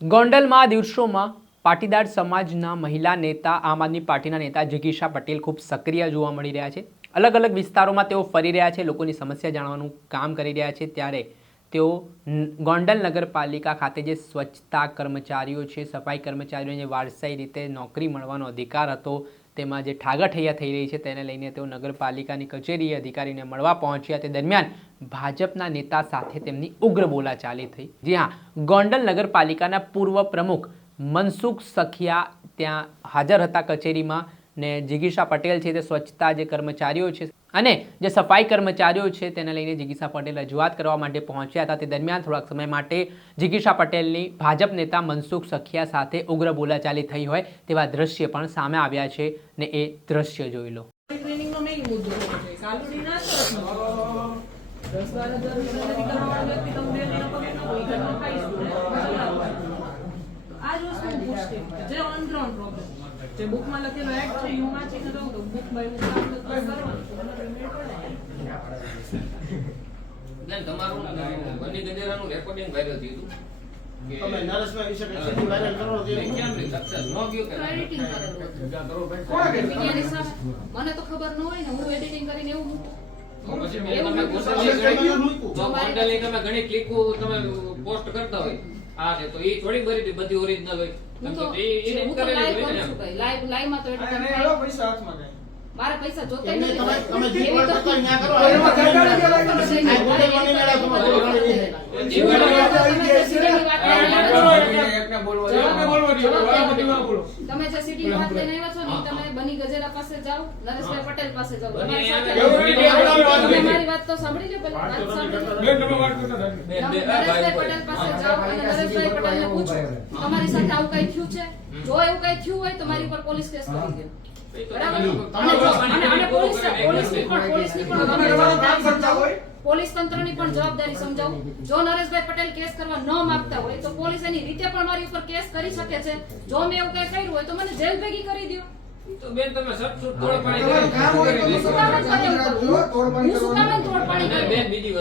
ગોંડલમાં દિવસોમાં પાટીદાર સમાજના મહિલા નેતા આમ આદમી પાર્ટીના નેતા જિગીશા પટેલ ખૂબ સક્રિય જોવા મળી રહ્યા છે। અલગ અલગ વિસ્તારોમાં તેઓ ફરી રહ્યા છે, લોકોની સમસ્યા જાણવાનું કામ કરી રહ્યા છે। ત્યારે તેઓ ગોંડલ નગરપાલિકા ખાતે જે સ્વચ્છતા કર્મચારીઓ છે, સફાઈ કર્મચારીઓને જે વારસાઈ રીતે નોકરી મળવાનો અધિકાર હતો તેમાં જે ઠાગાઠૈયા થઈ રહી છે તેને લઈને તેઓ નગરપાલિકાની કચેરીએ અધિકારીને મળવા પહોંચ્યા। તે દરમિયાન ભાજપના નેતા સાથે તેમની ઉગ્ર બોલાચાલી થઈ। જી હા, ગોંડલ નગરપાલિકાના પૂર્વ પ્રમુખ મનસુખ સખિયા ત્યાં હાજર હતા કચેરીમાં ને જિગીશા પટેલ છે તે સ્વચ્છતા જે કર્મચારીઓ છે અને જે સફાઈ કર્મચારીઓ છે તેને લઈને જિગીશા પટેલ રજૂઆત કરવા માટે પહોંચ્યા હતા। તે દરમિયાન થોડાક સમય માટે જિગીશા પટેલની ભાજપ નેતા મનસુખ સખિયા સાથે ઉગ્ર બોલાચાલી થઈ હોય તેવા દ્રશ્ય પણ સામે આવ્યા છે ને એ દ્રશ્ય જોઈ લો। જે બુકમાં લખેલો એક્ટ છે યુ વાંચીને રહું તો બુક બાય બુક કરવાનું બેન તમારું બની ગજેરાનું રેકોર્ડિંગ વાયરલ થયું હતું તમે નરેશભાઈ વિશે કઈ વાયરલ કરો છો કેમ રે સક્સેસ નો ગયો કે એડિટિંગ કરેલું કરો ભાઈ કોણ કે વિજ્ઞાની સાહેબ મને તો ખબર ન હોય ને હું એડિટિંગ કરીને એવું મૂકું પછી મેં તમે ગોંડલની તમે ઘણી ક્લિકો તમે પોસ્ટ કરતા હોય આ છે તો એ થોડી બધી ઓરિજિનલ હોય હું તો લાઈવ કરું છું ભાઈ લાઈવ માં તો એડિટિંગ થાય પૈસા હાથમાં ગઈ મારા પૈસા જોતા નથી તમે જે વર્ડ કરતા ન્યા કરો તમે જે સીડી વાત લઈને આવ્યા છો ને તમે બની ગજેરા પાસે જાઓ, નરેશભાઈ પટેલ પાસે જાઓ, તમારી સાથે મારી વાત તો સાંભળી લો પહેલા વાત સાંભળી લો નરેશભાઈ પટેલ પાસે જાઓ અને નરેશભાઈ પટેલને પૂછો તમારી સાથે આવું કઈ થયું છે? જો એવું કઈ થયું હોય તો મારી ઉપર પોલીસ કેસ કરી દો। પોલીસ તંત્રની પણ જવાબદારી સમજાવું। જો નરેશભાઈ પટેલ કેસ કરવા ન માંગતા હોય તો પોલીસ એની રીતે પણ મારી ઉપર કેસ કરી શકે છે। જો મેં એવું કઈ કર્યું હોય તો મને જેલ ભેગી કરી દો। તો બેન તમે સટસુટ તોડ પાડી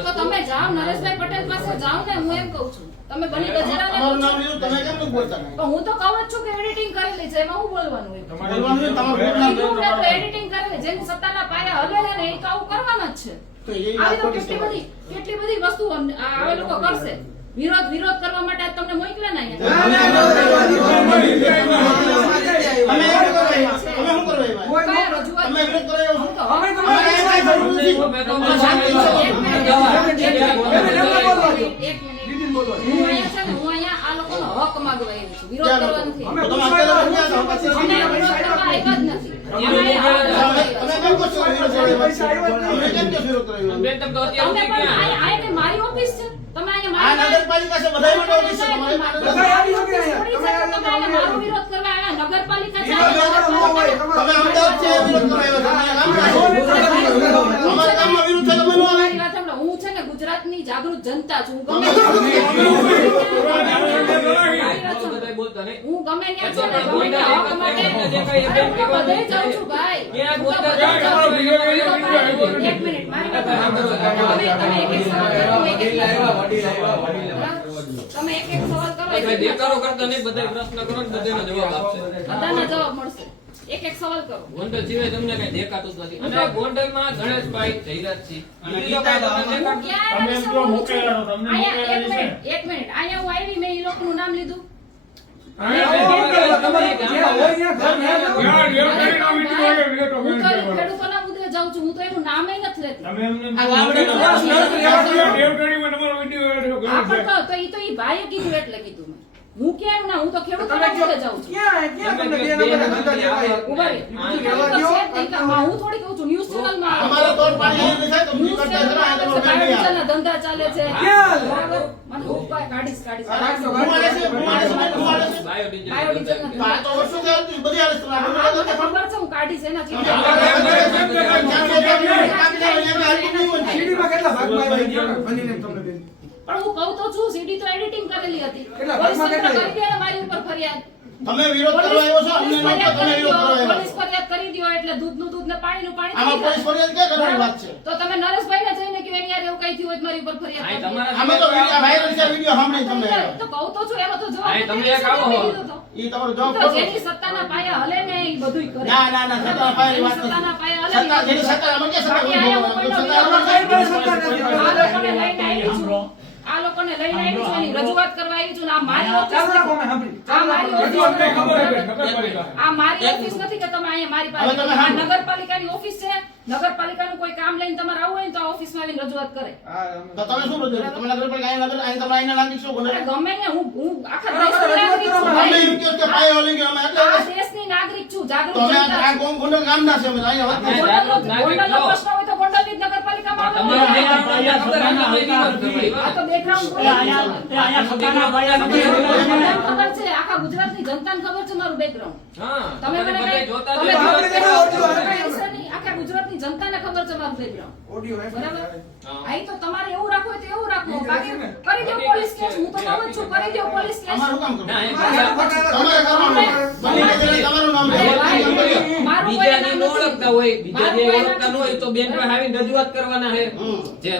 તો તમે જાઓ નરેશભાઈ પટેલ પાસે જાઓ ને, હું એમ કહું છું તમે બની ગજરાને તમારું નામ લીધું તમે કેમ નથી બોલતા? પણ હું તો કહું જ છું કે એડિટિંગ કરેલી છે, એમાં હું બોલવાનું હોય? બોલવાનું નહીં, તમારું નામ તો એડિટિંગ કરેલી જેની સત્તાના પાયા હલે ને એ તો આવું કરવાના જ છે। તો એ આવી તો ખોટી કેટલી બધી વસ્તુઓ આ લોકો કરશે। વિરોધ કરવા માટે આજ તમને મોકલ્યા ના તમે શું કરવા કયા રજૂઆત તમે વિરોધ કરો એવું હું તો અમે કઈ જરૂર નથી એક મિનિટ હું અહીંયા છે ને હું અહીંયા આ લોકોનો હક માંગવા આવી છું, વિરોધ કરવા નથી। તમે અત્યારે અહીંયા છો પછી અમે વિરોધ કરવા આવ્યા જ નથી। તમે કેમ કહો છો વિરોધ કરો? તમે કેમ કહો વિરોધ કરો? બેન તમે તો તમે અત્યારે પણ આ કે મારી ઓફિસ છે, તમે અહીંયા આ મારી નગરપાલિકા છે, બધા માટે ઓફિસ છે તમારે તમે અહીંયા મારો વિરોધ કરવા આવ્યા, નગરપાલિકા ચાલે તમે અમદાવાદ છે વિરોધ કરવા આવ્યા છો? અમારા ગામમાં વિરોધ થાય તો મને આવે? મારી વાત સાંભળો, હું છે ને ગુજરાતની જાગૃત જનતા છું। હું ગમે બધા બોલતા નહીં હું ગમે ત્યાં છે ને ગમે ત્યાં હક માટે અરે હું તો બધે જાઉં છું ભાઈ। ક્યાં હું તો બોલતા બધે જાઓ? જાઉં છું। એક મિનિટ મારી વાત સાંભળો। તમે એક સવાલ કરો, હું એક તમે એક સવાલ કરો, ભાઈ દેખાડો કરતા નહીં, બધા પ્રશ્ન કરો ને બધાનો જવાબ આપશે। બધાનો જવાબ મળશે। એક સવાલ કરો। ગોંડલ સિવાય તમને કઈ દેખાતું જ નથી અને ગોંડલમાં ગણેશભાઈ જયરાજસિંહ અને બીજો કઈ તમને હું દેખાતું ક્યાં એના વિશે બોલું છું? અહીંયા એક મિનિટ અહીંયા હું આવી મેં ઈ લોકોનું નામ લીધું। હું તો ખેડૂતોના મુદ્દે જાઉં છું, હું તો એનું નામે નથી લેતી। તો ઈ ભાઈએ કીધું એટલે કીધું મેં। હું ક્યાં ના, હું તો ખેડૂતોના મુદ્દે જાઉં છું। ઉભા રહી. હું થોડી કહું છું ન્યૂઝ ચેનલમાં અમારે તોડ પાડી એવી થાય તો ન્યૂઝ કરતા જરા આ તો ચેનલમાં મેં નહીં બાયોડીઝલના ધંધા ચાલે છે। બરાબર? મને હું કાઢીશ ભૂમાડે છે બાયોડીઝલ બાયોડીઝલના આ તો વર્ષો ચાલતી બધી હાલત હા, મને ખબર છે હું કાઢીશ એના ચિંતા પણ હું કહું તો છું સીડી તો એડિટિંગ કરેલી હતી। પોલીસ તંત્ર કરી દે ને મારી ઉપર ફરિયાદ। તમે વિરોધ કરવા આવ્યો છો અમને પોલીસ નહોતો તમે વિરોધ કરવા આવ્યા પોલીસ ફરિયાદ કરી દ્યો એટલે દૂધનું દૂધ ને પાણીનું પાણી આમાં પોલીસ ફરિયાદ ક્યાં કરવાની વાત છે તો તમે નરેશભાઈને જઈને કહો એની યાર એવું કઈ થયું હોય તો મારી ઉપર ફરિયાદ આય કરજો. તમારા અમે તો વિડિયો વાયરલ છે વિડિયો સાંભળી તમે તો કહું તો છું એનો તો જવાબ આય તમે તો એક આવો. મેં કીધું તો. ઈ તમારો જવાબ તો ખોટો છે. જેની સત્તાના પાયા હલે ને એ બધુંય કરે. ના સત્તા પાયની વાત નથી સત્તાના પાયા હલે સત્તા ને જેની સત્તા અમે કે સત્તા બાકી અહીંયા ભોગવવા. કોઈનો સત્તા વિરોધ અમે નથી. આ લોકોને લઈને આવી છું. આ લોકોને લઈને આવી છું એની રજૂઆત કરવા આવી છું ને આ મારી ઓફિસ આ મારી ઓફિસ આ મારી ઓફિસ નથી કે તમે અહીંયા મારી પાસે હવે તમે આ સાંભળો. નગરપાલિકાની ઓફિસ છે નગરપાલિકાનું કોઈ કામ લઈને તમારે આવવું હોય ને તો આ ઓફિસમાં આવીને રજૂઆત કરે તો તમે શું બોલ્યો તમે નગરપાલિકા અહીં તમે અહીંના નાગરિક છો કોને અરે ગમે ને હું આખા દેશની નાગરિક છું અમે ભાઈ. એમ કહો કે પાયો લઈ ગયો અમે એટલે આ દેશની નાગરિક છું જાગૃત તો અમે જનતા આ ગોંડલ ગામના છે અમે અહીંયા વાત નથી. જાગૃત નાગરિક ગોંડલનો છો. પ્રશ્ન હોય તો ગોંડલની જ નગરપાલિકામાં તમારા આવવાનું. બેકગ્રાઉન્ડ ખબર અમે વિરોધ કરવા આ તો બેકગ્રાઉન્ડ ખબર છે આખા ગુજરાતની જનતાને ખબર છે મારું બેકગ્રાઉન્ડ હા તમે મને બધે કઈ- જોતા તમે જ જોતા હોય. કઈ હશે નહીં. આખા ગુજરાતની જનતાને ખબર છે મારું બેકગ્રાઉન્ડ બરાબર હા. અહીં તો તમારે એવું રાખવું હોય તો એવું રાખો બાકી કરી દો પોલીસ કેસ હું તો કહું જ છું કરી દો પોલીસ કેસ અમારું કામ કરવું ના, એ તમારે કરવાનું બની ગયેલા તમારું નામ અરે લેવાનું. ભાઈ, મારું કોઈ બીજા નામ ને નથી. ઓળખતા હોય બીજા મારું જે કોઈ ઓળખતા નામ ન હોય તો બેન પાસે આવીને રજૂઆત કરવાના છે હમ. જે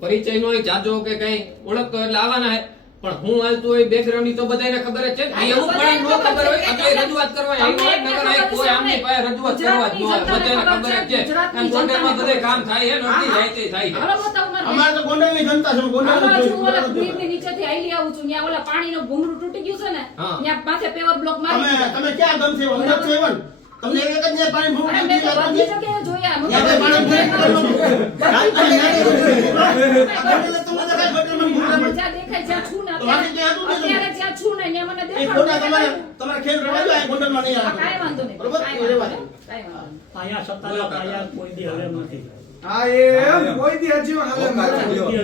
પરિચય નો હોય જાજો કે કઈ ઓળખતો એટલે આવવાના છે પણ હું હાલતું હોય બેકગ્રાઉન્ડ ની તો બધાને ખબર જ છે ને. આ એવું બધાને પણ ન ખબર ખબર હોય છે. એટલે રજૂઆત કરવા તમને આવ્યું એકને હોય નગર ખબર કોઈ છે આમની પાસે રજૂઆત કરવા જ ન હોય ગુજરાતની બધાને ખબર જ છે ગુજરાતની અને ગોંડલમાં જનતાને બધે કામ થાય છે ને અડધી હા. જાય તે થાય છે હાલો બતાવો મારે. અમારે તો ગોંડલની જનતા છે ગોંડલ આમાં હજુ ઓલા ભૂમિની નીચેથી આઈલી આવું છું ત્યાં ઓલા પાણીનો ભૂંગળું તૂટી ગયું છે ને હા. ત્યાં માથે પેવર બ્લોક મારી તમે દીધા. તમે ક્યાં ગમ છે અંદર છે એવન તમને એક જ ને પાણી ભૂખ અરે નથી મેં તો લાગતી. બધી જગ્યાએ જોયા હું ત્યાં તો તો બધી પાણી જગ્યાએ ભૂખ તમને દેખાય ગોંડલમાં ભૂખ આ લાગે. જ્યાં દેખાય જ્યાં છું ને તો બાકી ત્યાં હતું ને અત્યારે જ્યાં છું ને ત્યાં મને એ દેખાડું. ખોટા તમારે ખેલ રમાડ્યો આ ગોંડલમાં નહીં હા, આવે કાંઈ વાંધો નહીં બરોબર કાંઈ એ વાંધો રહેવા દો. નહીં. કાંઈ વાંધો નહીં. અહીંયા સત્તાના પાયા કોઈ દી હલે નથી. હા એમ કોઈ દી આજીવન હાલે મારે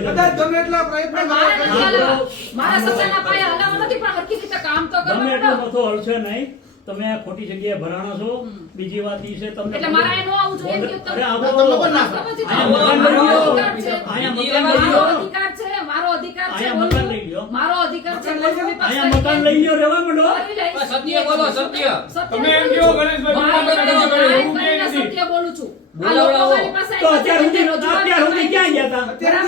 કદાચ તમે એટલા પ્રયત્ન પણ કરો મારા કે નથી હલાવવા. મારા સત્તાના પાયા હલાવવા નથી પણ હરખી રીતે કામ તો ગમે કરવાનું એટલું ને. બધું હલશે નહીં. તમે ખોટી જગ્યાએ ભરાણા છો. બીજી વાત ઈ છે તમને એટલે મારે અહીં ન આવવું જોઈએ એમ કીધું તમે. અરે આવો. તમને પણ ના સમજી અહીંયા જાઓ. મકાન લઈ લો. મારો અધિકાર છે. અહીંયા મકાન લઈ લો. મારો અધિકાર છે અહીંયા બોલવાનો. મકાન લઈ લો. મારો અધિકાર છે બોલવાનો. અહીંયા મકાન લઈ લો રહેવા માંડો. કરી લઈશ. બસ સત્ય બોલો, સત્ય. તમે એમ કહો ગણેશભાઈ ભાઈ, એવું કરીને નથી. સત્ય બોલું છું. આ બોલાવડાવો. લોકો મારી પાસે તો અત્યાર સુધી રજૂઆત અત્યાર સુધી ક્યાં ગયા હતા? અત્યાર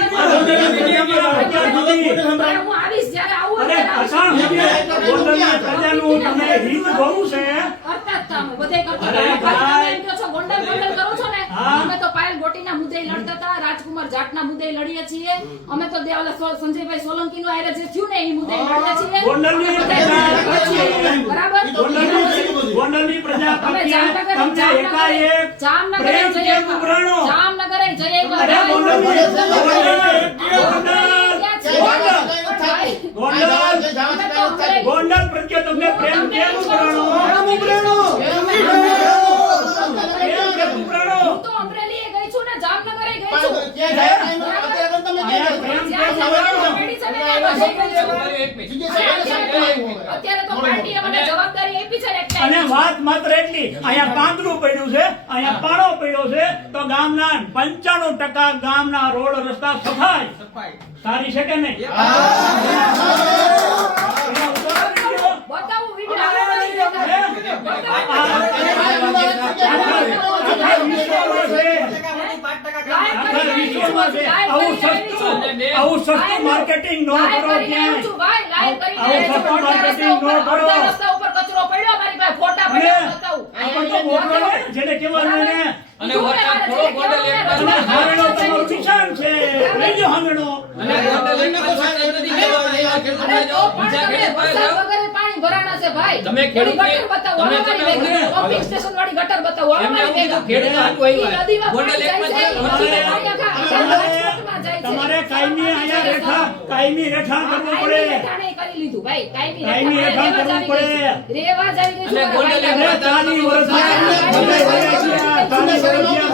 સુધી બરાબર. હું આવીશ જ્યારે આવું અરે ત્યારે આવીશ. અસાણ સુધી ગોંડલની પ્રજાનું તમે હિત જોવું છે. કરતા જ તમે, બધે કરતા અરે હતા. ખાલી ભાઈ. તમે એમ કહો છો, ગોંડલ ગોંડલ કરો છો ને? હા. અમે તો પાયલ ગોટીના મુદ્દે લડતા હતા, રાજકુમાર જાટના મુદ્દે લડીએ છીએ. અમે તો ઓલા સંજયભાઈ સોલંકીનું હારે જે થયું ને એ મુદ્દે લડીએ છીએ. ગોંડલની બધા પ્રજા છીએ. બરાબર? ગોંડલની પ્રજા તમે પ્રત્યે તમને એકાએક જામનગર પ્રેમ જઈ કેમ ઉભરાણો? જામનગરે જઈ અરે ગોંડલની ગોંડલ પ્રત્યે તમને પ્રેમ કેમ ઉભરાણો? પ્રેમ કેમ ઉભરાણો? હું તો અમરેલીએ ગઈ છું ને જામનગરે ગઈ છું. અત્યારે તો પાર્ટીએ મને જવાબદારી આપી છે ને એટલે અને વાત માત્ર એટલી અહીંયા પાંદડું પડ્યું છે, અહીંયા પાડો પડ્યો છે, તો ગામના 95% ગામના રોડ રસ્તા સફાઈ સારી છે કે નહીં? બતાવું વિડીયો આવું સસ્તું માર્કેટિંગ ન કરો ક્યાંય. રસ્તા ઉપર કચરો પડ્યો મારી પાસે ફોટા અને પડ્યા બતાવું આપણ તો મોકલો ને, જેને કહેવાનું ને. અને વરસાદ થોડો ગોંડલ એક બાજુ અને હામેણો તમારું નિશાન છે, લેજો હામેણો. અને ગોંડલ એક બાજુ વરસાદ નથી કહેવાય. અરે તો પણ બીજા તમને ખેડૂત પાસે વરસાદ જાઓ. વગરે પાણી ભરાણા છે ભાઈ. તમે ખેડૂત ઓલી ગટર બતાવો, તમે અમારી તમે ભેગા. પમ્પિંગ સ્ટેશન વાળી ગટર બતાવો, એમને અમારી એવું ભેગા. કીધું, ખેડૂત હાટુ આવ્યા. ઈ નદીમાં ગોંડલ પાણી એક જાય છે, બાજુ નદીમાં પાણી આખા રાજકોટમાં જાય છે. તમારે કાયમી અહીંયા કાયમી રહેઠાણ કરવું પડે. કાયમી રહેઠાણે કરી લીધું ભાઈ. કાયમી કાયમી રહેઠાણે રહેઠાણ કરવું રેવા જ આવી ગઈ. રેવા જ આવી ગઈ છું અને ગોંડલ એક મારા ચાલી વર્ષ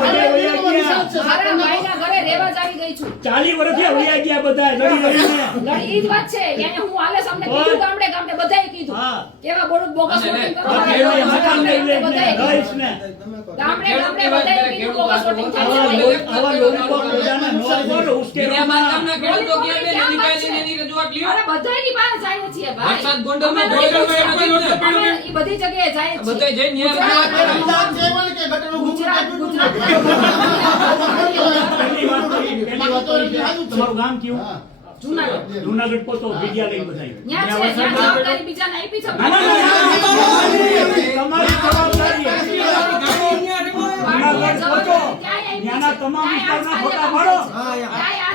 મારા ભાઈના ઘરે રેવા જ આવી ગઈ છું. 40 વર્ષથી વયા ગયા બધા લડી લડીને. લડી ઈ જ વાત છે. એને હું હાલે સામને કીધું ગામડે ગામડે બધાએ કીધું. હા. કેવા બોલું બોગસ અને વોટિંગ કરો તમે એ મકાન લઈ લે ને રહીશ ને ગામડે બધાએ કીધું બોગસ વોટિંગ થાય આવા લોકો પ્રજાને નો બોલો બીજા બાંધકામના ખેડૂતો છે. ક્યાં બેન? એની પાસે એની રજૂઆત લ્યો. અરે બધાયની પાસે જાય છીએ ભાઈ વરસાદ ગોંડલમાં અમે ગોંડલમાં અમે નથી ને. અમે ઈ બધી જગ્યાએ જાય છીએ બધાય જઈને ન્યાય ગુજરાત- રજૂઆત કરે. અમદાવાદ છે પણ કે ગટરનું ભૂખું ગુજરાત કાપ્યું ગુજરાત પહેલી વાત તો ઈ છે, તમારું ગામ કયું? જૂનાગઢ જૂનાગઢ પોતો વિદ્યા લઈ બધાય ન્યા છે ન્યા જવાબદારી બીજાને આપી છે ના, ના, ના, તમારી જવાબદારી જૂનાગઢ પોતો ત્યાંના તમામ વિસ્તારના ફોટા પાડો.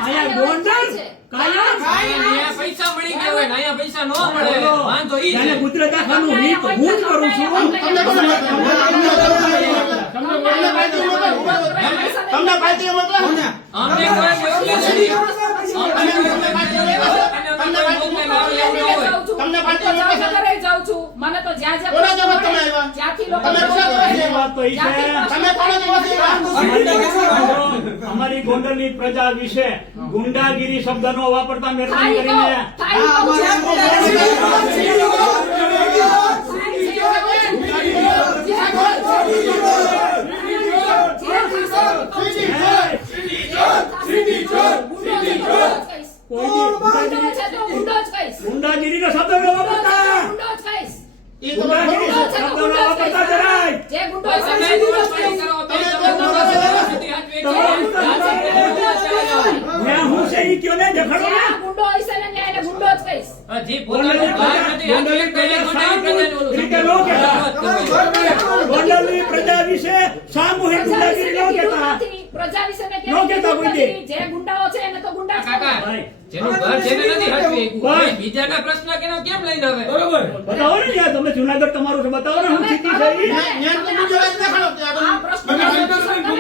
અહીંયા ગોંડલ કાયમ અહીંયા પૈસા મળી ગયા હોય ને અહીંયા પૈસા ન મળે. વાંધો ઈ જાણે છે. ગુજરાત આખાનું હિત હું જ કરું છું. તમને પાર્ટીએ મોકલો ને. અમને કોઈ મોકલે નથી. અમને કોઈ મોકલે નથી. અને અમને કોઈ મોકલે આવે એવું ન હોય. તમને પાર્ટીએ મોકલે છે? જામનગરે જાઉં છું મને તો જ્યાં જ્યાં કોના પ્રશ્નો જવાબ તમે મળે, આવ્યા? જ્યાંથી લોકો તમે કોના જવાબ પહેલી વાત તો ઈ છે તમે કોના દિવસે અમારી ગોંડલની પ્રજા વિશે ગુંડાગીરી શબ્દનો વાપરતા મહેરબાની થાય કરીને તો ગુંડાગીરીનો શબ્દનો વાપરતા એ તમારે ગુંડાગીરી શબ્દનો વાપરતા જરાય જે ગુંડો તમે દોષણી કરો તો તમે તમારા સુધી હાથ વેચી મેં હું છે ઈ કયો ને દેખાડો ને ગુંડો હશે ને ત્યાં એને ગુંડો જ કહીશ હજી પોતાનું ભાગ નથી હાથ વેચી પહેલા ગોંડલની પ્રજાને ઓલું રીતે નો કહેતા. ગોંડલની પ્રજા વિશે સામૂહિક ગુંડાગીરી નો કહેતા. પ્રજા વિશે ને નો કહેતા કોઈ દી. જે ગુંડાઓ છે એને તો ગુંડા જ કાકા કહેવાય. જેનું ઘર જેને નથી હાચવી ભાઈ. બીજાના પ્રશ્ન કેનો કેમ લઈને આવે બરોબર. બતાવો ને યાર તમે જુનાગઢ તમારું છે બતાવો ને હું સ્થિતિ છે ઈ. ન્યાય તો બીજો વાત દેખાડો ત્યાં આ બધું. પ્રશ્નોના તમે solution તમે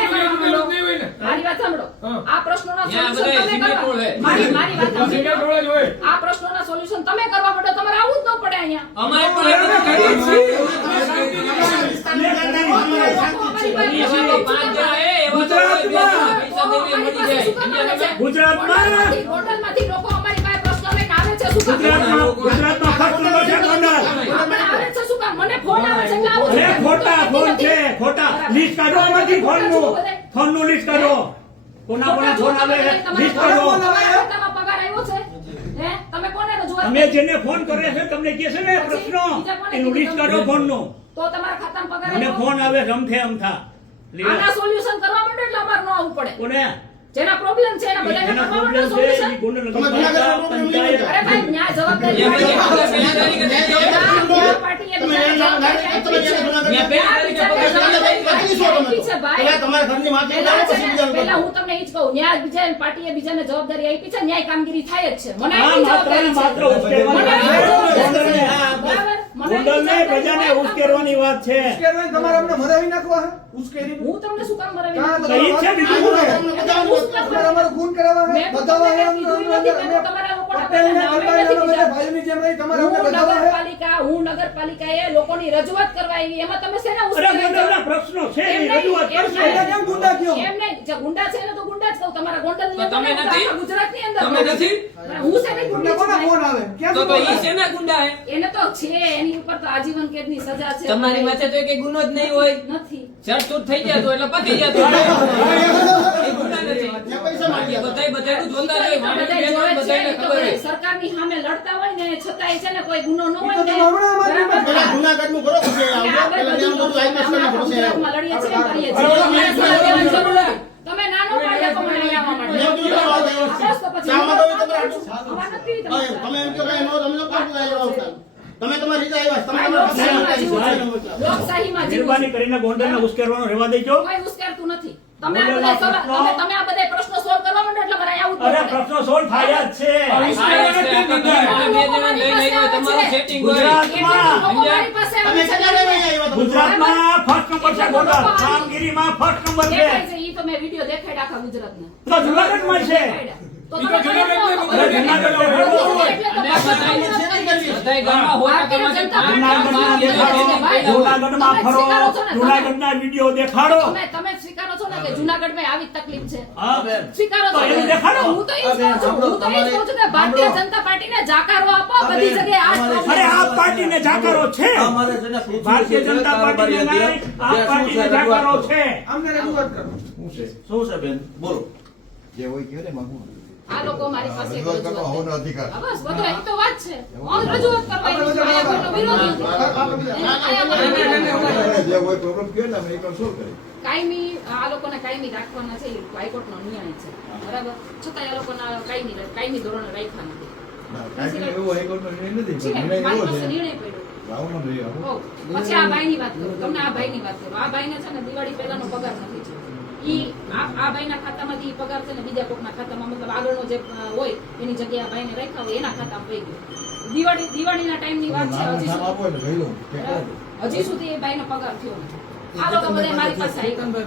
કરવા માંડો. નહીં હોય ને. મારી વાત સાંભળો હા. આ પ્રશ્નોના ત્યાં solution બધાય તમે સિમેન્ટ કરવા- રોડ હે. મારી વાત સિમેન્ટ સાંભળો. રોડ જ હોય. આ પ્રશ્નોના સોલ્યુશન તમે કરવા માંડો તમારે આવું જ ન પડે અહીંયા અમારે પણ એ બધું કર્યું જ છે. તમે કરનારી અમારે શાંતિ છે. ઈ છે તો પાંચ જણા હે, એવા તો કોઈ બે જણા પૈસા દઈને મળી જાય. અહીંયા તમે ગુજરાતમાં હોટલમાંથી લોકો અમારી પાસે પ્રશ્ન લઈને આવે છે શું કામ? ગુજરાતમાં ફર્સ્ટ નંબર છે ગોંડલ. આપણે આવે છે શું કામ? મને ફોન આવે છે એટલે આવું અરે છું. ખોટા ફોન છે ખોટા લિસ્ટ કાઢો આમાંથી ફોનનું લિસ્ટ કાઢો કોના કોના ફોન આવે લિસ્ટ કાઢો. તમારા ખાતામાં પગાર આવ્યો છે હે તમે કોને રજૂઆત અમે જેને ફોન કરે છે તમને કહે છે ને પ્રશ્નો એનું લિસ્ટ કાઢો ફોનનું. તો તમારા ખાતામાં પગાર મને આવ્યો ફોન આવે રમથે અમથા આના સોલ્યુશન કરવા માંડો એટલે અમારે ન આવવું પડે કોને જેના પ્રોબ્લેમ છે એના બધાને એના કરવા પ્રોબ્લેમ માંડો છે સોલ્યુશન ઈ ગોંડલ તમે જુનાગઢનો problem લઈ પંચાયત લો. અરે ભાઈ ન્યાય જવાબદારી ન્યાય પાર્ટીએ પહેલી તારીખે ન્યાય પાર્ટીએ તમે બીજાને ન્યાય જવાબદારી તમે આપી છે. પેલા તમારા ઘરની માથે લાવો પછી બીજાનું પહેલા કરો. હું તમને ઈ જ કહું ન્યાય બીજા પાર્ટીએ બીજાને જવાબદારી આપી છે ન્યાય કામગીરી થાય જ છે મને હા આટલી માત્ર ને જવાબદારી માત્ર છે ઉશ્કેરવાની વાત છે. ગોંડલને પ્રજાને ઉશ્કેરવાની વાત છે ઉશ્કેરવાને તમારે અમને મરાવી નાખવા હે? ઉશ્કેરી હું તમને શું કામ મરાવી કાં નાખું? તો સહી છે બીજું શું છે? તમારે અમારું ખૂન કરાવવા હે? મેં તો બતાવવા હે? તમને કીધું ય નથી કે હું તમારા લોકોને પટેલને નામે કરતા નથી બધા બીજા. ભાઈઓની જેમ રહી તમારે અમને હું બતાવવા હે? નગરપાલિકાએ લોકોની રજૂઆત કરવા આવી એમાં તમે શેના અરે ઉશ્કેરાઈ ગોંડલના જાઓ? પ્રશ્નો છે એમ એ નહીં, રજૂઆત એમ કરશે નહીં. કેમ ગુંડા કયો? એમ નહીં, જે ગુંડા છે એને તો ગુંડા જ કહું તમારા ગોંડલની તો તમે અંદર, નથી? આખા ગુજરાતની અંદર તમે નથી? હું શેની તમને ગુંડી કોના છું? ફોન આવે તો ક્યાંથી તો ફોન ઈ આવે? શેના ગુંડા હે એને તો છે એની ઉપર તો આજીવન કેદની સજા છે તમારી માથે તો એક ગુનો જ નહીં હોય નથી ચડચૂટ થઈ ગયા તો એટલે પતી જતું એ ગુના નથી ત્યાં પૈસા માંગ્યા હતા. બધાયનું જોતા જ હોય માણસ બધાય બેનો જોવે છે, બધાયને ઈ તો ખબર હોય સરકારની સામે લડતા હોય ને છતાંય છે ને કોઈ ગુનો ન હોય ઈ તો ને તમે હમણાં મારી બરાબર? પેલા જુનાગઢનું કરો પછી આવજો. આપણે પેલા બધું ત્યાંનું બધું આઈમાં હમણાં છે પછી આવજો. ગુજરાતમાં લડીએ છીએ, કરીએ છીએ. તમારે સાથ દેવાની જરૂર નથી. તમે નાનો પાડ્યા તો મને અહીં આવવા માટે. મેં કીધું આવો તો બસ તો પછી શામાં તો તમે અમારે નથી હા, તમારે. તમે એમ કહો કે નો, તમે લોકો આવતા. તમે તમારી રીતે આવ્યા છો. તમે આ તમારા લોકશાહીમાં જીવો પાસે છો. લોકશાહીમાં જીવો છો. મહેરબાની કરીને ગોંડલને ઉશ્કેરવાનો રહેવા દેજો કોઈ ઉશ્કેરતું નથી. તમે આ બધા તમે આ બધા પ્રશ્નો સોલ્વ કરવા માંડો એટલે મારે અહીં આવવું જ અરે પડે. પ્રશ્નો સોલ્વ થયા જ છે તમારું setting હોય. ગુજરાતમાં લોકો મારી પાસે આવે તમે છે. કેટલા લેવા આવ્યા તમે? ગુજરાતમાં ફર્સ્ટ નંબર છે ગોંડલ કામગીરીમાં ફર્સ્ટ નંબર છે દેખાય છે, ઈ તો મેં વિડીયો દેખાડ્યા આખા ગુજરાતને. તો જુનાગઢમાં છે તો ઈ તમે તો જુનાગઢ ને કરો. બધા જુનાગઢ ને એટલે તો અને બધાય ગામમાં ભારતીય હોતા જનતા તમારે પાર્ટીના જુનાગઢમાં તમે ફરો, સ્વીકારો છો ને, જુનાગઢના વિડીયો દેખાડો. તમે સ્વીકારો છો ને કે જુનાગઢમાં આવી જ તકલીફ છે હા. સ્વીકારો છો તો એને દેખાડો. હું તો એ જ કહું છું હું તો એ જ કહું છું કે ભારતીય જનતા પાર્ટીને જાકારો આપો બધી જગ્યાએ આ જ અરે problem આ પાર્ટીને જાકારો છે. ભારતીય જનતા પાર્ટીને નહીં, આ પાર્ટીને જાકારો છે. અમને રજૂઆત કરો. શું છે બેન બોલો આ લોકો મારી પાસે એક રજૂઆત કરવાનો રજૂઆત હોવાનો કરે. અધિકાર. હા, બસ બધું એ તો વાત છે હું રજૂઆત કરવા આવી છું. આયા કોઈનો વિરોધ નથી. આયા કોઈનો વિરોધ નથી. જે કોઈ પ્રોબ્લેમ કયો ને અમે એ સોલ્વ કરીએ. કાયમી આ લોકોને કાયમી રાખવાના છે એ હાઈકોર્ટનો નિર્ણય છે બરાબર છતાં આ લોકોના કાયમી ધોરણે રાખ્યા નથી ના, કાંઈ નહીં, એવો હાઈકોર્ટનો નિર્ણય નથી. છે નિર્ણય મારી એવો પાસે છે. નિર્ણય પડ્યો લાવવાનો જોઈએ હવે. હો. પછી આ ભાઈની વાત કરું તમને આ ભાઈની વાત કરું આ ભાઈને છે ને દિવાળી પહેલાનો પગાર નથી છે ઈ આ ભાઈના ખાતામાંથી ઈ પગાર છે ને બીજા કોકના ખાતામાં મતલબ આગળનો જે હોય એની જગ્યાએ આ ભાઈને રાખ્યા હોય એના ખાતામાં પડી ગયો દિવાળીના ટાઈમની વાત છે નામ હજી નામ આપો એટલે જોઈ લઉં. ચેક કરો. હજી સુધી એ ભાઈનો પગાર થયો નથી આ લોકો બધા મારી પાસે આવી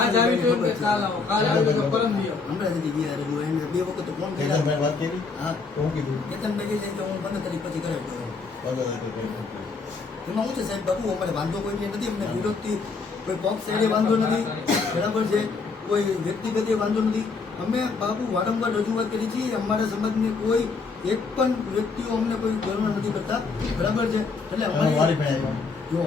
આજ આવી ગયું કે કાલ આવો કાલ આવી ગયું કે પરમ દિવસ હમણાં સુધી ગયા હતા. હું એને બે વખત ફોન કર્યા. કેતનભાઈ વાત કરી? હા. તો હું કીધું? કેતનભાઈ કહે છે કે હું 15 તારીખ પછી કરે તો બરાબર, બરાબર. એમાં શું છે સાહેબ બાબુ અમારે વાંધો કોઈ નથી અમને વિરોધથી કોઈ પક્ષ સાઈડે વાંધો નથી બરાબર છે કોઈ વ્યક્તિગત વાંધો નથી અમે બાબુ વારંવાર રજૂઆત કરી છે અમારા સમાજની કોઈ એક પણ વ્યક્તિઓ અમને કોઈ ગણના નથી કરતા બરાબર છે એટલે મારી અમારી પાસે આવ્યો.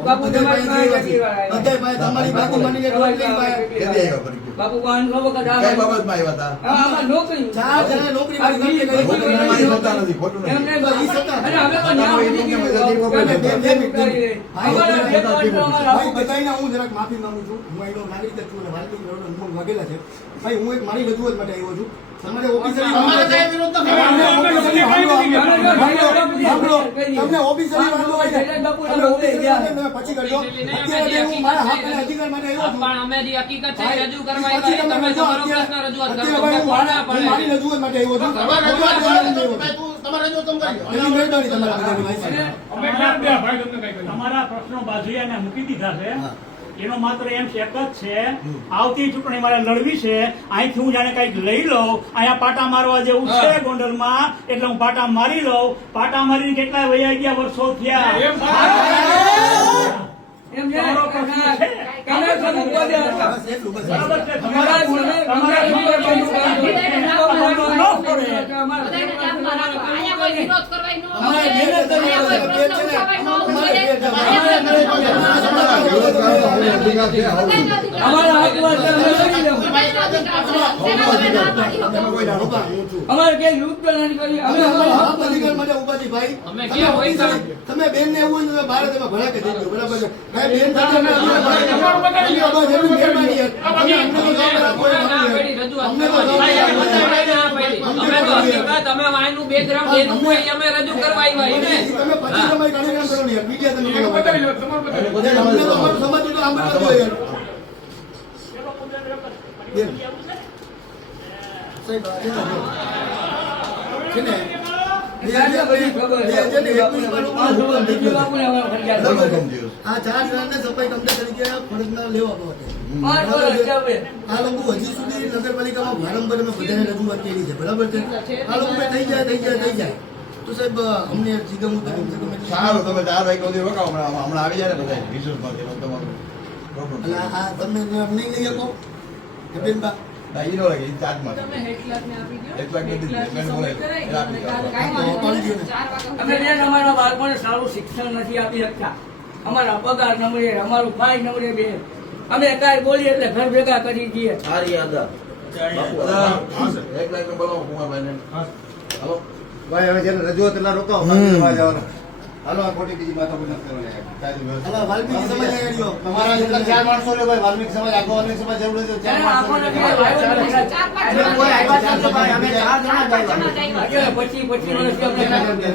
બાપુ તમારી પાસે બધાય પાસે તમારી બાકી માનીને રોટલી પાસે કેદી આવ્યો પરીક્ષા? બાપુ વાન નો વખત કઈ બાબતમાં આવ્યા હતા? આમાં નોકરી ચાર જણા નોકરી કરી ગઈ. નોકરી મારી સત્તા નથી, ખોટું નથી. એમને ઈ સત્તા. અને હવે તો ન્યાય ઉઠી ગયું. બે મિનિટ. અમારા બે પોઈન્ટ અમારા ભાઈ બધાયને હું જરાક માફી માંગુ છું હું અહીંનો નાગરિક જ છું અને ભારતીય નાગરિકનો અનુભવ વાગેલા છે ભાઈ હું એક મારી રજૂઆત માટે આવ્યો છું તમારે ઓફિસરી અમારે કાંઈ વિરોધ નથી. તમને ઓફિસરી વાંધો હોય છે તમે ઓફિસરી વાંધો હોય પછી કરજો અત્યારે હું મારા હક અને અધિકાર માટે આવ્યો છું પણ અમે જે હકીકત છે એ રજૂ કરવા પછી આવ્યા, તમે તમે જો તમારો અત્યારે પ્રશ્ન રજૂઆત કરો. અત્યારે ભાઈ હું કોના હું પડે? મારી રજૂઆત માટે આવ્યો છું તમારે રજૂઆત કરવાની તો કાંઈ તું તમારે રજૂઆત તમે કરી દો. એની મહેરબાની તમારા બધાની ભાઈ અમે ક્યાં ગયા ભાઈ તમને કઈ કહ્યું? તમારા પ્રશ્નો બાજુયાને મૂકી દીધા છે હા. એનો માત્ર એમ છે એક જ છે આવતી ચૂંટણી મારે લડવી છે અહીંથી હું જાણે કઈક લઈ લઉં અહીંયા પાટા મારવા જેવું છે ગોંડલમાં એટલે હું પાટા મારી લઉં પાટા મારીને કેટલા વયા ગયા વર્ષો થયા એમ એમ છે તમારો પ્રશ્ન છે કાલે તો હું બોલે હતા. બસ એટલું બસ બરાબર છે તમારા બધાને ધ્યાનમાં રાખો. અહીંયા કોઈ વિરોધ કરવાય ન અમારે આવે. બેને તમે અહીંયા કોઈ પ્રશ્ન બે છે ને, ઉઠાવાય ન અમારે આવે. બે છે. અહીંયા વિરોધ કરવાનો અમને અધિકાર છે. બધાનો અધિકાર છે. અમારા હક માટે અમે લડી લેવું. બધાનો અધિકાર છે. તેના વગર ના પાડી શકો. તમે કોઈ ના રોકો. અમારે કઈ લૂંટ નથી કરી અમે અમારા હક અધિકાર માટે ઊભા છીએ ભાઈ અમે તમે ક્યાં હોય ઓફિસર તમે બેન ને એવું હોય તો બહાર તમે ભડા કે દેજો બરાબર છે ભાઈ બેન સાથે અમે અમારા ભાઈ બસ એટલું મહેરબાની છે. અમને તો જવાબ આપો એ ના બાબતે. પડી રજૂઆત અમને તો કરવા. જવાબ આપો. ના પડી. અમે તો હકીકત, અમે વાયનું background એનું હોય એ અમે રજૂ કરવા આવ્યા એને. તમે પછી તમારી કાર્યક્રમ કરો ને યાર મીડિયા તમે કરો. બતાવી લો, તમારે બતાવી લો. બધા અમને તો અમારું સમાજ તો આમ જ બધું યાર બેન. સાહેબ આ છે ને આ ચાર જણાને સફાઈ કામદાર તરીકે ફરજમાં લેવા માટે આ લોકો હજી સુધી નગરપાલિકામાં વારંવાર અમે બધાને રજૂઆત કરી છે બરાબર છે આ લોકો થઈ જાય તો સાહેબ અમને જીગમ સારું, તમે 4 વાગ્યા સુધી રોકાવો. હમણાં આવી જાય ને બધા રિસોર્ટમાંથી તમારું પ્રોબ્લેમ. એટલે આ તમે નહીં લઈ શકો બેનબા ના, ઈ નો લાગે, ઈ ચાર્જમાં છે. 1 લાખ નથી દીધી. મેં બોલાવી. એટલે આપી દો. અમે બેન અમારા બાળકોને સારું શિક્ષણ નથી આપી શકતા અમારા પગાર નમરે અમારું ભાઈ નમરે બેન અમે કાંઈ બોલીએ એટલે ઘર ભેગા કરી દઈએ સારી આદત. બાપુ, હા, સર. 1 લાખ ને બોલાવો કુમારભાઈને. હાલો. ભાઈ હવે જેને રજૂઆત એટલા રોકાવો હાલો આ ખોટી બીજી માથાકૂટ નથી કરવાની. કાયદો વ્યવસ્થા. અલા વાલ્મીકી સમાજ આવ્યો તમારા જેટલા 4 માણસો લે ભાઈ વાલ્મીકી સમાજ આખો વાલ્મીકી સમાજ જરૂર છે 4 માણસો લે. ચાર પાંચ અમે કોઈ આવ્યા જ નથી ભાઈ, અમે 4 જણા જ ચાર પાંચ આવ્યા. જણા જ આવ્યા. પછી વર્ષથી અમને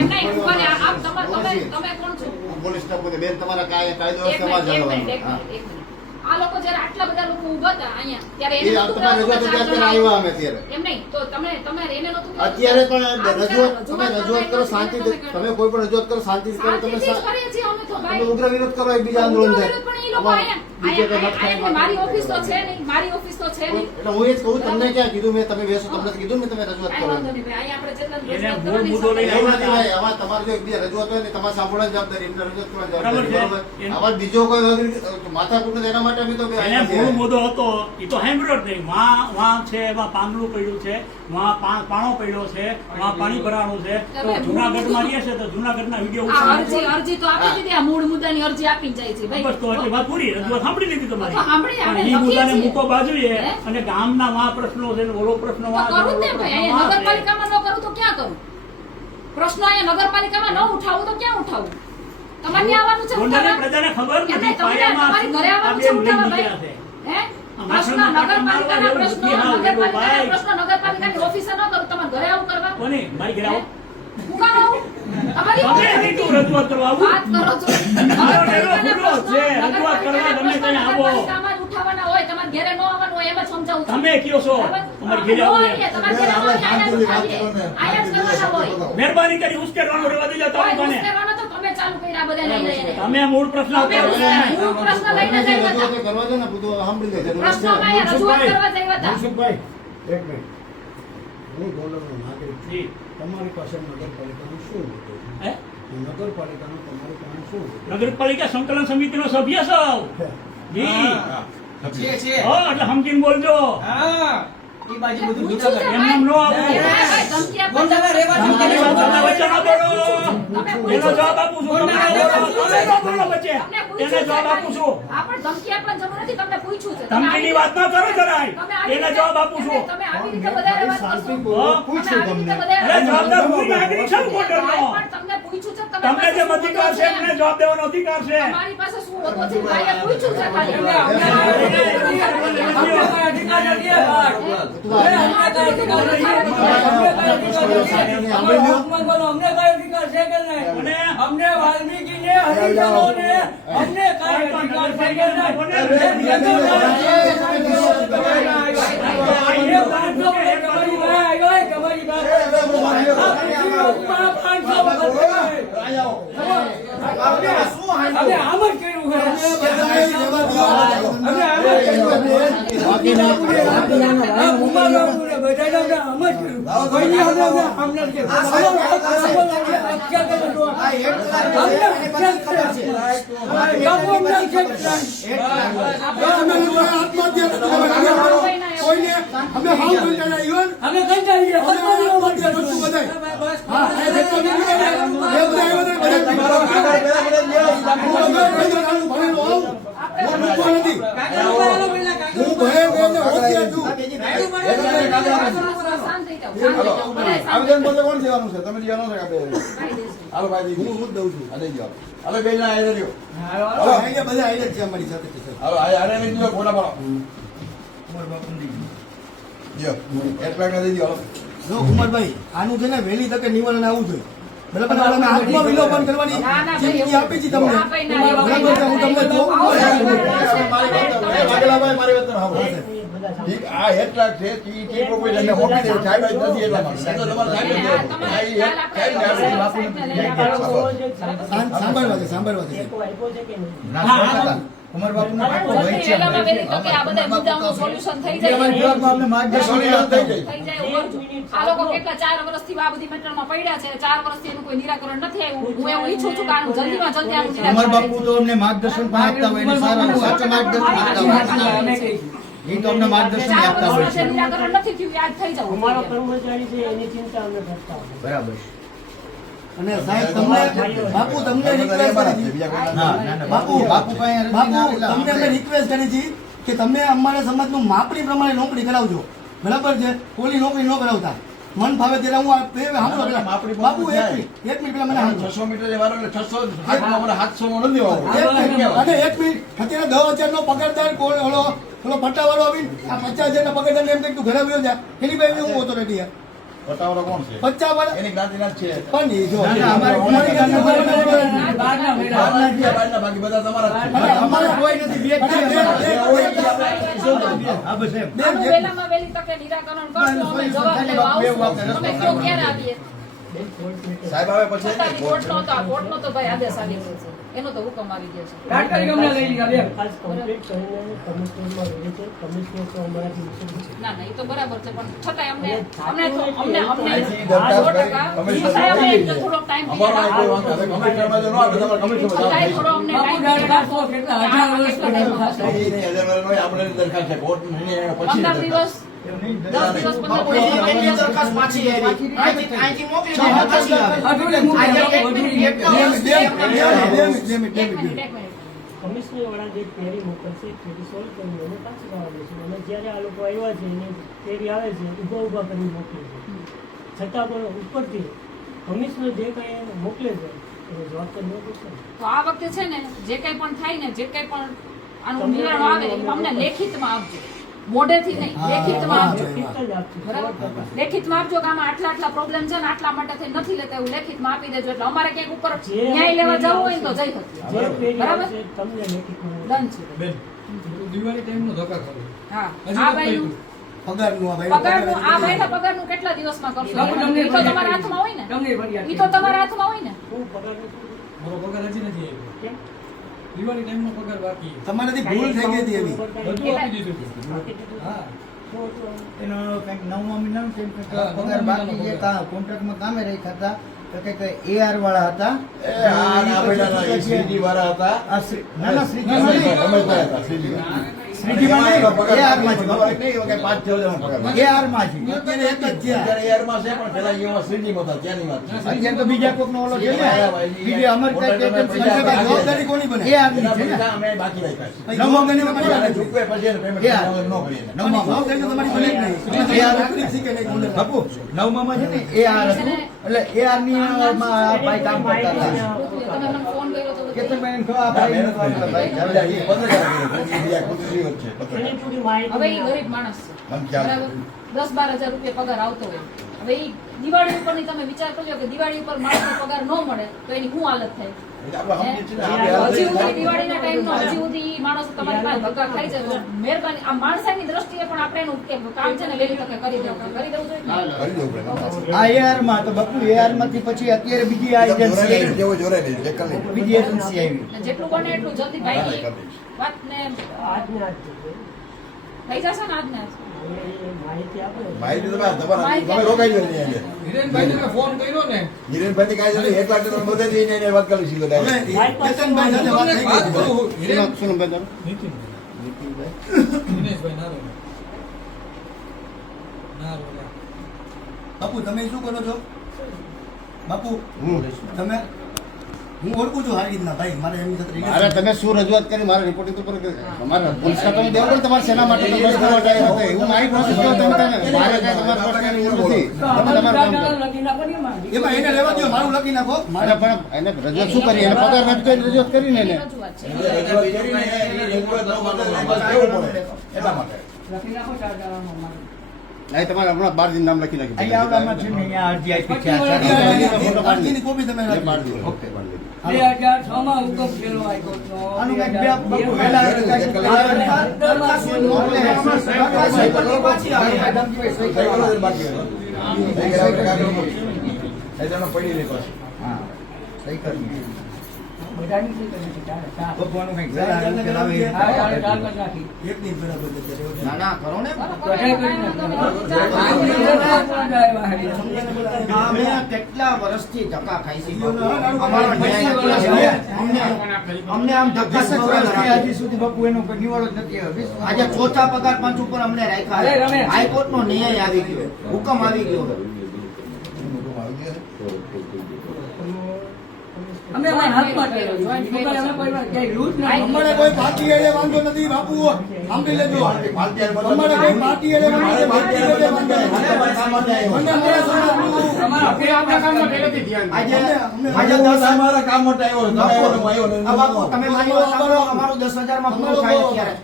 એમ નહીં, ઉભા રહો. આપ તમે કોણ છો? પોલીસ સ્ટાફ બોલે બેન તમારા કાયદો એક વ્યવસ્થામાં મિનિટ, એક જવાનું. મિનિટ, એક હા. મિનિટ, એક મિનિટ. આ લોકો જ્યારે આટલા બધા લોકો ઊભા હતા અહીંયા ત્યારે એ એને આ નહોતું તમારે કહેવાતું કે રજૂઆત ચાર અત્યારે જણા આવ્યા અમે અત્યારે. એમ નહીં તો તમે એને નહોતું કહેવાતું? અત્યારે પણ આ રજૂઆત તમે રજૂઆત રજૂઆત કરો શાંતિથી, તમે કોઈ પણ રજૂઆત કરો શાંતિથી કરો. તમે શાંતિથી જ કરીએ છીએ અમે તો તમે ભાઈ. ઉગ્ર વિરોધ કરો, એકબીજા આંદોલન થાય. પણ એ લોકો અહીંયા મારી ઓફિસ તો છે નહીં, મારી ઓફિસ તો છે નહીં. એટલે હું એ જ કહું, તમને ક્યાં કીધું મેં? તમે બેસો, તમને કીધું ને તમે રજૂઆત કાંઈ કરો. વાંધો નહીં ભાઈ, અહીંયા આપણે જેટલા એને રજૂઆત મૂળ કરવાની મુદ્દો લઈને એવું આવ્યા નથી હતા. ભાઈ, આમાં તમારે જો એકબીજા રજૂઆત હોય ને તમારે સાંભળવાની જવાબદારી, એમને રજૂઆત કરવાની બરાબર જવાબદારી. છે. બરાબર? આમાં બીજો કોઈ માથાકૂટ નથી, એના માટે અમે તો બે એને અહીંયા મૂળ છીએ. મુદ્દો હતો એ તો સાંભળ્યો જ નહીં. વાં છે, એમાં પાંદડું પડ્યું છે, વાં પાણો પડ્યો છે, વાં પાણી ભરાણું છે. તો જુનાગઢમાં રહીએ છે તો જુનાગઢના વિડીયો આ અરજી તો આપી દીધી, આ મૂળ મુદ્દાની અરજી આપીને જાય છે ભાઈ. બસ તો એટલી વાત પૂરી. રજૂઆત સાંભળી લીધી તમારી. તો સાંભળી, આપણે પણ ઈ મુદ્દાને લખીએ છીએ. મૂકો બાજુએ હે? અને ગામના વાં પ્રશ્નો છે ને ઓલો પ્રશ્ન તો વાં છે, કરું જ ઓલો ને પ્રશ્ન ભાઈ, અહીંયા વાં છે. નગરપાલિકામાં ન કરું તો ક્યાં કરું? પ્રશ્નો અહીંયા નગરપાલિકામાં ન ઉઠાવું તો ક્યાં ઉઠાવું? તમારે ત્યાં આવવાનું છે ગોંડલની ઉઠાવવા? પ્રજાને ખબર એમ નથી નહીં, પાયામાં તમારી ઘરે આ આવવાનું બેન છે લઈ ઉઠાવવા નીકળ્યા ભાઈ. છે. હે? આ પ્રશ્નો માથામાં નગરપાલિકાના પાટણ પ્રશ્નો મારવા જેવું નગરપાલિકાના ભાઈ. પ્રશ્નો નગરપાલિકાની ઓફિસે ન કરું, તમારે ઘરે આવું કરવા? કોની? મારી ઘરે આવો. હું કામ આવું? તમારી તમે નીકળો રજૂઆત કરવા આવું. વાત કરો છો. મારો ડેરો ખુલ્લો છે. રજૂઆત નગરપાલિકાના કરવા ગમે પ્રશ્નો ત્યાં આવો. નગરપાલિકામાં જ ઉઠાવવાના હોય, તમારે ઘરે ન આવવાનું હોય, એમ જ સમજાવું છું. તમે કયો છો બરાબર? તમારી ઘરે ન આવું આવીએ, એમ. તમારે ઘરે ન આવીએ, અહીંયા જ ઉઠાવીએ. અહીંયા જ કરવાના હોય. મહેરબાની કરી ઉશ્કેરવાનું રહેવા દેજો કોઈ તાલુકાને. ઉશ્કેરવાનો તો તમે ચાલુ કર્યા બધા લઈ લઈને. તમે મૂળ પ્રશ્ન તમે કરો. મૂળ પ્રશ્ન લઈને તમે જે જઈ હતા. રજૂઆત કરવા દો ને, બધું સાંભળી લેજો. પ્રશ્નોમાં અહીંયા રજૂઆત કરવા જઈ હતા. મનસુખભાઈ, એક મિનિટ. હું ગોંડલનો નાગરિક છું. જી. તમારી પાસે નગરપાલિકાનું શું હોતું? હે? નગરપાલિકાનું તમારી પાસે શું હોતું? નગરપાલિકા સંકલન સમિતિનો સભ્ય છો. જી. હા, એટલે સમજીને બોલજો. પૂછું છે એમ ભાઈ. નો આવું. ભાઈ, ધમકી આપો. તમારી વાતોના વચ્ચે ન બોલો. એનો જવાબ આપું છું. તમે ન બોલો વચ્ચે. એને જવાબ આપું છું. આ પણ ધમકી આપવાની જરૂર નથી, તમને પૂછ્યું છે. તમે ધમકીની વાત ન કરો જરાય. તમે આવી એને રીતે- જવાબ આપું છું. તમે આવી રીતે વધારે વાત કરશો. હા? તમે આવી રીતે વધારે અરે જવાબદાર હું નાગરિક છું ભાઈ, ગોંડલનો. પણ તમને પૂછ્યું છે, તમને પાસે જે શું અધિકાર હોતો છે એમને જવાબ દેવાનો અધિકાર છે. તમારી પાસે શું હોતો છે ભાઈએ પૂછ્યું છે ખાલી. અમને વાલ્મીકીને હરિજનોને અમને કઈ અધિકાર છે કે અમે આમ જ કર્યું અમે કંટાળી શાંત થઈ જાઓ, શાંત થઈ જાઓ. બધાય શાંત આવેદન પત્ર કોણ દેવાનું છે? તમે દેવાનું છે કે આપણે? થઈ જશે. હાલો ભાઈ, હું જ દઉં છું. આ દઈ જાઓ. હાલો બેન, આ આઈ રહ્યો. બધા આઈડિયા છે અમારી સાથે છે, સર. હાલો આ લઈ દીધો, ફોટા પાડો. જો, એક પેક દઈ દો. હાલો. જો કુમારભાઈ, આનું છે ને વહેલી તકે નિવારણ આવવું જોઈએ. બરાબર ને? અમે હાથમાં વિલોપન કરવાની ના, ના, ભાઈ, ચીમકી આપી છે તમને. ના, ભાઈ, ના, એવું બરાબર છે? હું તમને જોઉં મારી વાત તો સાંભળો. ઠીક, આ એટલા છે ઈ કોઈ જણને મોકલી દે, સાહેબ જ નથી એટલા માટે. તો તમારે સાહેબ જ દેવું. આ ઈ એક સાહેબ ને આપણે બાપુને સાંભળવા છે, સાંભળવા છે. કુમાર બાપુને વહેલામાં વહેલી તકે આ બધા મુદ્દાઓનું સોલ્યુશન થઈ જાય. સોલ્યુશન થઈ જાય. થઈ જાય એવું કરજો. આ લોકો કેટલા 4 વર્ષથી આ બધી મેટરમાં પડ્યા છે, 4 વર્ષથી એનું કોઈ નિરાકરણ નથી આવ્યું. હું એવું ઈચ્છું છું કે આનું જલ્દીમાં જલ્દી આનું કુમાર નિરાકરણ બાપુ તો અમને માર્ગદર્શન પણ આપતા હોય, અને સારા સાચા માર્ગદર્શન આપતા હોય. એ તો અમને માર્ગદર્શન 4 આપતા હોય વર્ષથી છે. નિરાકરણ નથી થયું, યાદ થઈ જાવ. અમારો કર્મચારી છે એની ચિંતા અમે કરતા હોય. બરાબર. અને સાહેબ તમને બાપુ તમને રિક્વેસ્ટ કરી છે. બાપુ બાપુ તમને અમે રિક્વેસ્ટ કરી છે કે તમે અમારા સમાજનું માપણી પ્રમાણે નોકરી કરાવજો. બરાબર છે? કોલી નોકરી ન કરાવતા. મન ફાવે ત્યારે હું સાંભળો પેલા. બાપુ એક મિનિટ પેલા મને સાંભળો. 600 મીટર વાળો એટલે 600 700 માં નથી વાળો. એક મિનિટ. અને એક મિનિટ અત્યારે 10,000 નો પગારદાર ઓલો પટ્ટાવાળો આવીને આ 50,000 ના પગારદાર એમ કે તું ઘરે આવ્યો જા, એની પાસે હું ઓથોરિટી યાર. પટાવાળો કોણ છે? 50 વાળા એની જ્ઞાતિના જ છે. પણ એ જો અમારી ગામના બહારના છીએ, બહારના, બાકી બધા તમારા જ છે. અમારે કોઈ નથી, બે જ છે. હા, બસ એમ. આનું વહેલામાં વહેલી તકે નિરાકરણ કરશું. અમે જવાબ લેવા આવશું. તમે કયો ક્યારે આવીએ? સાહેબ આવે પછી અત્યારે કોર્ટનો તો ભાઈ આદેશ આવી ગયો છે. એનો તો હુકમ આવી ગયો છે. તાત્કાલિક અમને લઈ લીધા બેન. આજ કમ્પ્લીટ કરીને કમિશનરમાં રહે છે. કમિશનર તો અમારાથી નીચે છે. ના ના, એ તો બરાબર છે, પણ છતાંય અમને અહીંથી દરખાસ્ત કરી, છતાંય અમે એટલે થોડોક ટાઈમ અમારો કોઈ વાંધો નથી. કમિશનરમાં જો ન આવે તો તમારે કમિશનમાં જવાનું. છતાંય થોડો અમને બાપુ ટાઈમ દરખાસ્તો કેટલા હજાર વર્ષ કેટલા ટાઈમ થશે. નહીં, નહીં, હજાર વાર નહીં, આપણે દરખાસ્ત છે. કોર્ટ નહીં, પછી 15 દિવસ 10 દિવસ 15 દિવસ દરખાસ્ત પાછી આવી. અહીંથી મોકલી દે, પાછી આવે. અધૂરી મૂકી દે, અધૂરી એક મિનિટ કમિશનર વાળા જે ક્વેરી મોકલશે ક્વેરી સોલ્વ કરીને એને પાછી જવા દેશે અને જ્યારે આ લોકો આવ્યા છે એને ક્વેરી આવે છે ઊભા કરીને મોકલે છે છતાં પણ ઉપરથી કમિશનર જે કંઈ મોકલે છે એનો જવાબ તો ન પૂછે. તો આ વખતે છે ને જે કંઈ પણ થાય ને, જે કંઈ પણ આનું નિર્ણય આવે એ અમને લેખિતમાં આપજો, મોઢેથી નહીં, લેખિતમાં આપજો. લેખિત જ આપશે. બરાબર, લેખિતમાં આપજો કે આમાં આટલા પ્રોબ્લેમ છે ને આટલા માટે થઈ નથી લેતા, એવું લેખિતમાં આપી દેજો. એટલે અમારે ક્યાંક ઉપર ન્યાય લેવા જવું હોય ને તો જઈ શકીએ. જે ક્વેરી બરાબર? આવશે તમને લેખિતમાં ડન છે. દિવાળી ટાઈમનો ધક્કા ખાવ. હા, આ ભાઈનું પગારનું આ ભાઈ પગારનું, આ ભાઈના પગારનું કેટલા દિવસમાં કરશો? બાપુ, તમને ઈ તો તમારા હાથમાં હોય ને, તમને ફરિયાદ ઈ તો તમારા હાથમાં હોય ને. હું પગાર નથી. મારો પગાર હજી નથી આવ્યો. કેમ? દિવાળી ટાઈમનો પગાર બાકી. તમારાથી ભૂલ થઈ ગઈ હતી એવી. બધું આપી દીધું. બાકી દીધું. હા. શું હતું? એનો કંઈક 9મા મહિનાનું કંઈક હા, પગાર બાકી છે. કોન્ટ્રાક્ટમાં કામે રાખ્યા હતા તો કંઈક AR વાળા હતા. એ આ ના પેલા ના શ્રીજી વાળા હતા. આ ના ના શ્રીજીમાં નહીં. રમેશભાઈ હતા, શ્રીજી. શ્રીજીમાં નહીં, AR માં છે. ખબર નહીં, એમાં કઈ 5-6 હજારનો પગાર. AR માં છે. અત્યારે એક જ છે. અત્યારે AR માં છે, પણ પેલા એમાં શ્રીજીમાં હતા, ત્યાંની વાત છે. અત્યારે તો બીજા કોકનો ઓલો છે ને. બીજી અમર કાંઈ જવાબદારી કોની બને? AR ની એના છે ને. પૈસા અમે બાકી રાખ્યા છે. 9મા મહિનામાં અને કરી ચૂકવે પછી એને payment AR. ન કરીએ. 9મા જવાબદારી તો તમારી બને જ નહીં. AR નોકરી શીખે નહીં. બાપુ 9મા છે ને AR હતું. એટલે AR ની માં આ ભાઈ કામ કરતા હતા. તમે મને ફોન કર્યો તો કેતનભાઈ ખબર આ ભાઈ નું કામ કરતા ભાઈ, હતા. એ 15,000 બીજા ખુશી જ છે. એની પૂરી માહિતી હવે ઈ ગરીબ માણસ છે, મને ખ્યાલ બરાબર, 10-12 હજાર રૂપિયા પગાર આવતો હોય. હવે ઈ દિવાળી ઉપરની તમે વિચાર કરજો કે દિવાળી ઉપર માણસનો પગાર ન મળે તો એની શું હાલત થાય? એટલે આપણે સમજીએ છીએ ને, આપણે હજી હાલત સુધી દિવાળીના ટાઈમનો હજી સુધી ઈ માણસ તમારી પાસે ધક્કા ખાઈ છે. મહેરબાની આ માણસાઈની દ્રષ્ટિએ પણ આપણે એનું કે કામ છે ને વહેલી તકે કરી દેવું જોઈએ. કરી દેવું પડે. આ AR માં તો બાપુ AR માંથી પછી અત્યારે બીજી આ એજન્સી આવી. જેવો જોરાય નહીં, જે કરી લઈએ. બીજી એજન્સી આવી. ને જેટલું બને એટલું જલ્દી ભાઈ વાતને આજને આજ છે. થઈ જશે ને આજને આજ. એ માહિતી આપો ને. માહિતી તમારે તમે રોકાઈ જાવ નહીં આજે. હિરેનભાઈને મેં ફોન કર્યો ને. હિરેનભાઈ કાંઈ નથી, એટલા તો બધે જઈને એને વાત કરી સીધો direct. હવે કેતનભાઈ સાથે વાત થઈ ગઈ હતી. હિરેન- શું નામ તારું? દિનેશભાઈ નારોલા. નારોલા. બાપુ તમે શું કરો છો? બાપુ તમે હું ઓળખું છું હારી રીતના ભાઈ મારે એમની સાથે અરે તમે શું રજૂઆત કરી મારા રિપોર્ટિંગ ઉપર તમારા પોલીસ ખાતામાં દેવું પડે તમારે સેના માટે તમે કરવા જાય હતો એવું મારી પ્રોસેસ કરો તમે મારે કઈ તમારા પર્સનલ એવું નથી તમે તમારું કામ કરો લખી નાખો ને એમાં. એમાં એને લેવા દો મારું લખી નાખો. મારે પણ એને રજૂઆત શું કરી એને પગાર નથી તો રજૂઆત કરીને એને રજૂઆત છે. એટલે રજૂઆત કરીને એ રજૂઆત ન માટે બસ કેવું પડે એટલા માટે. લખી નાખો 4 દાડામાં અમારે. નહીં તમારે હમણાં 12 દિન નામ લખી નાખી અહીંયા આવડામાં છે ને અહીંયા અરજી આપી છે. અરજીની કોપી તમે એ પાડી દો. ઓકે. 2006 માં હુકમ થયેલો હાઈકોર્ટનો. આનું કંઈક બે બાપુ વહેલા પાછી આવે. સહી કરો ને બાકી હોય. સહી કરાવે એટલે કાગળ મૂકી. એ જાણો પડી રહી પાછી. હા સહી કરી. બધાની સહી કરી છે, 4. ભગવાનનું કંઈક વહેલા કરાવે. હા, 4 જ નાખી. એક ની બરાબર છે અત્યારે. ના ના કરો ને અમે કેટલા વર્ષથી ધક્કા ખાઈ છે અમને આમ ધક્કા હજી સુધી બાપુ એનો કોઈ નિવાડો જ નથી આવ્યો. આજે ચોથા પગાર પાંચ ઉપર અમને અરે રાખ્યા રમેશ. હાઈકોર્ટ નો ન્યાય આવી ગયો હુકમ આવી ગયો અમે અમારા હાથમાં કર્યો છે. અમે કોઈ વાર ક્યાંય લૂંટ નથી. અમારે કોઈ પાર્ટી એડે વાંધો નથી બાપુ સાંભળી લેજો. અમારે કોઈ પાર્ટી એડે વાંધો નથી. પાર્ટી એડે વાંધો નથી. મને મેં સમજાવ્યું. આજે આજે અમારા કામ માટે આવ્યો છે. તમે આવ્યો ને હું આવ્યો ને. આ બાપુ તમે મારી વાત સાંભળો અમારું 10,000 માં પૂરું થાય અત્યારે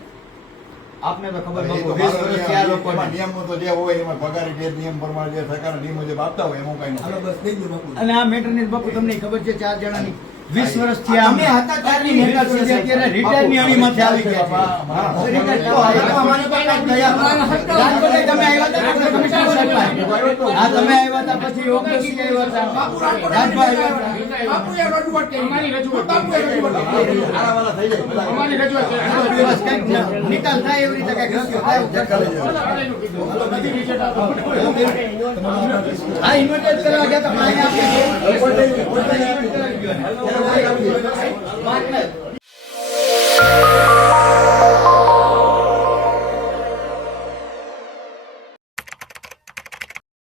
આપને તો ખબર એ બાપુ તો 20 વર્ષથી આ એમાં લોકોને નિયમો તો જે હોય એમાં પગાર જે નિયમ પ્રમાણે જે સરકારના નિયમ મુજબ આપતા હોય એમાં કઈ હાલો નથી. બસ થઈ ગયું બાપુ. અને આ મેટર ની બાપુ તમને ખબર છે 4 જણાની 20 વર્ષથી અમે હતા ત્યારની નેતા છે અત્યારે રિટાયર ની અણીમાંથી આવી ગયા છે રિટાયર તો હવે તો અમારે પણ કાંઈ દયા રાજકોટે તમે આવ્યા હતા એટલે કમિશનર સાહેબ હા તમે આવ્યા હતા પછી ઓકેસી આવ્યા હતા રાજભાઈ આવ્યા હતા બાપુએ રજૂઆત કરી અમારી રજૂઆત બાપુએ રજૂઆત કરી અમારી રજૂઆત કરી બસ કંઈક નિકાલ થાય એવી રીતે કંઈક રસ્તો થાય હા ઇન્વર્ટેડ કરવા ગયા હતા પણ અહીંયા